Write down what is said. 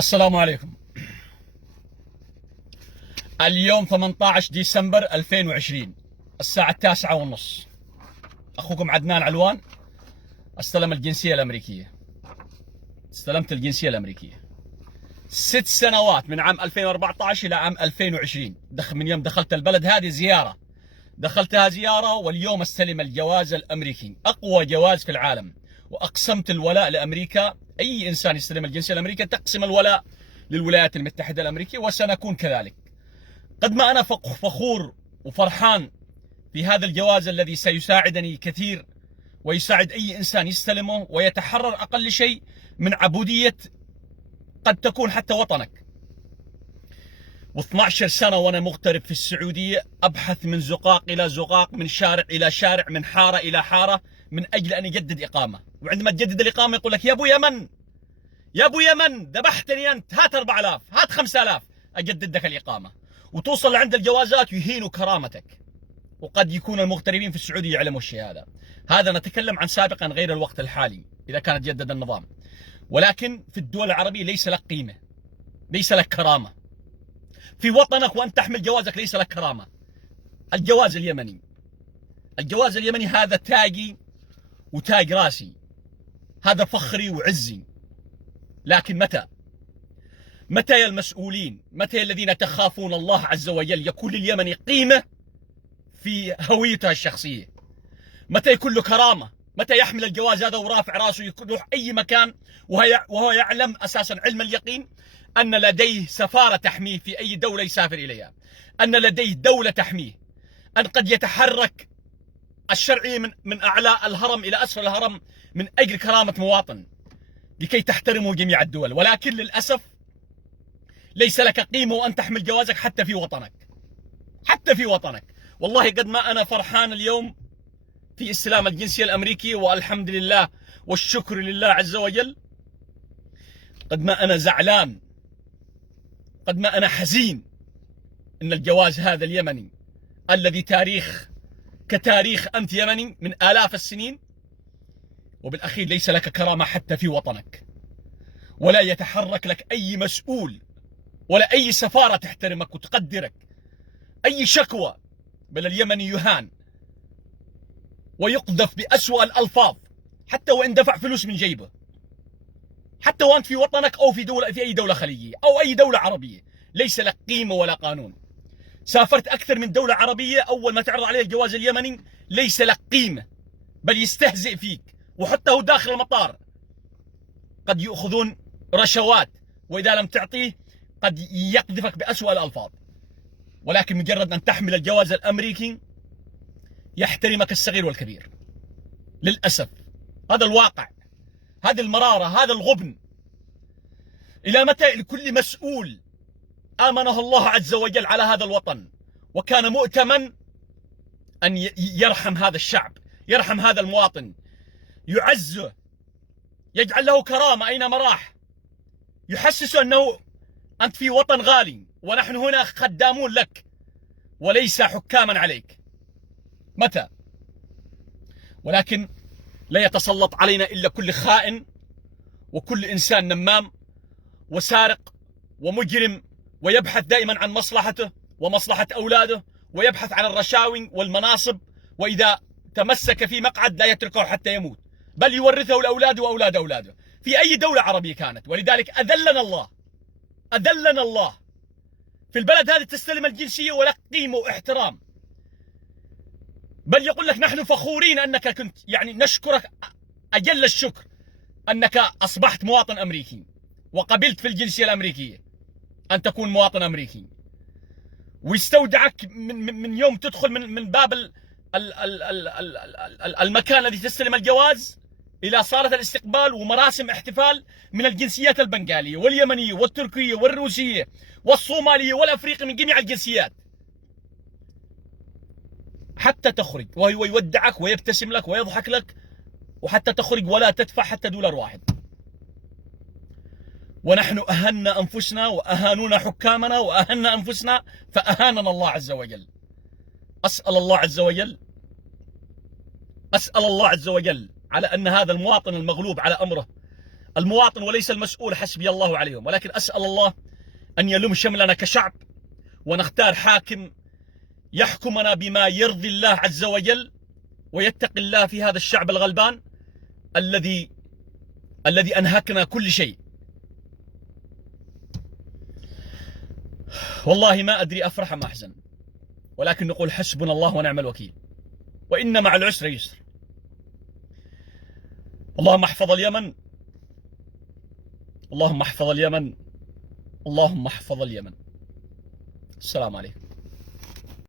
السلام عليكم. اليوم 18 ديسمبر 2020 الساعة 9:30. أخوكم عدنان علوان استلم الجنسية الأمريكية. استلمت الجنسية الأمريكية 6 سنوات، من عام 2014 إلى عام 2020. من يوم دخلت البلد هذه زيارة، دخلتها زيارة، واليوم استلم الجواز الأمريكي، أقوى جواز في العالم. وأقسمت الولاء لأمريكا. أي إنسان يستلم الجنسية الأمريكية تقسم الولاء للولايات المتحدة الأمريكية، وسنكون كذلك. قد ما أنا فخور وفرحان في هذا الجواز الذي سيساعدني كثير، ويساعد أي إنسان يستلمه ويتحرر أقل شيء من عبودية قد تكون حتى وطنك. و12 سنة وأنا مغترب في السعودية، أبحث من زقاق إلى زقاق، من شارع إلى شارع، من حارة إلى حارة، من أجل أن يجدد إقامة. وعندما تجدد الإقامة يقول لك: يا أبو يمن، يا أبو يمن، ذبحتني أنت، هات 4000، هات 5000 أجدد لك الإقامة. وتوصل لعند الجوازات يهينوا كرامتك. وقد يكون المغتربين في السعودية يعلموا الشيء هذا. هذا نتكلم عن سابقا غير الوقت الحالي إذا كان تجدد النظام. ولكن في الدول العربية ليس لك قيمة، ليس لك كرامة. في وطنك وأنت تحمل جوازك ليس لك كرامة. الجواز اليمني، الجواز اليمني هذا تاجي وتاج راسي، هذا فخري وعزي. لكن متى يا المسؤولين، متى يا الذين تخافون الله عز وجل يكون لليمني قيمة في هويته الشخصية؟ متى يكون له كرامة؟ متى يحمل الجواز هذا ورافع راسه يروح أي مكان وهو يعلم أساسا علم اليقين أن لديه سفارة تحميه في أي دولة يسافر إليها، أن لديه دولة تحميه، أن قد يتحرك الشرعي من أعلى الهرم إلى أسفل الهرم من أجل كرامة مواطن لكي تحترمه جميع الدول. ولكن للأسف ليس لك قيمة وأن تحمل جوازك حتى في وطنك، حتى في وطنك. والله قد ما أنا فرحان اليوم في استلام الجنسية الأمريكية، والحمد لله والشكر لله عز وجل، قد ما أنا زعلان، قد ما أنا حزين إن الجواز هذا اليمني الذي كتاريخ أنت يمني من آلاف السنين، وبالأخير ليس لك كرامة حتى في وطنك، ولا يتحرك لك أي مسؤول ولا أي سفارة تحترمك وتقدرك. أي شكوى، بل اليمني يهان ويقذف بأسوأ الألفاظ، حتى وإن دفع فلوس من جيبه، حتى وأنت في وطنك أو في أي دولة خليجية أو أي دولة عربية، ليس لك قيمة ولا قانون. سافرت أكثر من دولة عربية، أول ما تعرض عليه الجواز اليمني ليس لك قيمة، بل يستهزئ فيك، وحتى هو داخل المطار قد يأخذون رشوات، وإذا لم تعطيه قد يقذفك بأسوأ الألفاظ. ولكن مجرد أن تحمل الجواز الأمريكي يحترمك الصغير والكبير. للأسف هذا الواقع، هذه المرارة، هذا الغبن. إلى متى لكل مسؤول آمنه الله عز وجل على هذا الوطن وكان مؤتمن أن يرحم هذا الشعب، يرحم هذا المواطن، يعزه، يجعل له كرامة أينما راح، يحسسه أنه أنت في وطن غالي ونحن هنا خدامون لك وليس حكاما عليك؟ متى؟ ولكن لا يتسلط علينا إلا كل خائن وكل إنسان نمام وسارق ومجرم، ويبحث دائما عن مصلحته ومصلحة أولاده، ويبحث عن الرشاوي والمناصب، وإذا تمسك في مقعد لا يتركه حتى يموت، بل يورثه لأولاده وأولاد أولاده في أي دولة عربية كانت. ولذلك أذلنا الله، أذلنا الله. في البلد هذه تستلم الجنسية ولك قيمة واحترام، بل يقول لك نحن فخورين أنك كنت، يعني نشكرك أجل الشكر أنك أصبحت مواطن أمريكي وقبلت في الجنسية الأمريكية أن تكون مواطن أمريكي. ويستودعك من يوم تدخل من باب المكان الذي تستلم الجواز إلى صالة الاستقبال ومراسم احتفال من الجنسيات البنغالية واليمنية والتركية والروسية والصومالية والأفريقية، من جميع الجنسيات، حتى تخرج وهو يودعك ويبتسم لك ويضحك لك، وحتى تخرج ولا تدفع حتى دولار واحد. ونحن أهنا أنفسنا وأهانونا حكامنا وأهنا أنفسنا فأهاننا الله عز وجل. أسأل الله عز وجل على أن هذا المواطن المغلوب على أمره المواطن وليس المسؤول، حسبي الله عليهم. ولكن أسأل الله أن يلم شملنا كشعب، ونختار حاكم يحكمنا بما يرضي الله عز وجل، ويتقي الله في هذا الشعب الغلبان الذي أنهكنا كل شيء. والله ما أدري أفرح أم أحزن، ولكن نقول حسبنا الله ونعم الوكيل، وإن مع العسر يسر. اللهم احفظ اليمن، اللهم احفظ اليمن، اللهم احفظ اليمن. السلام عليكم.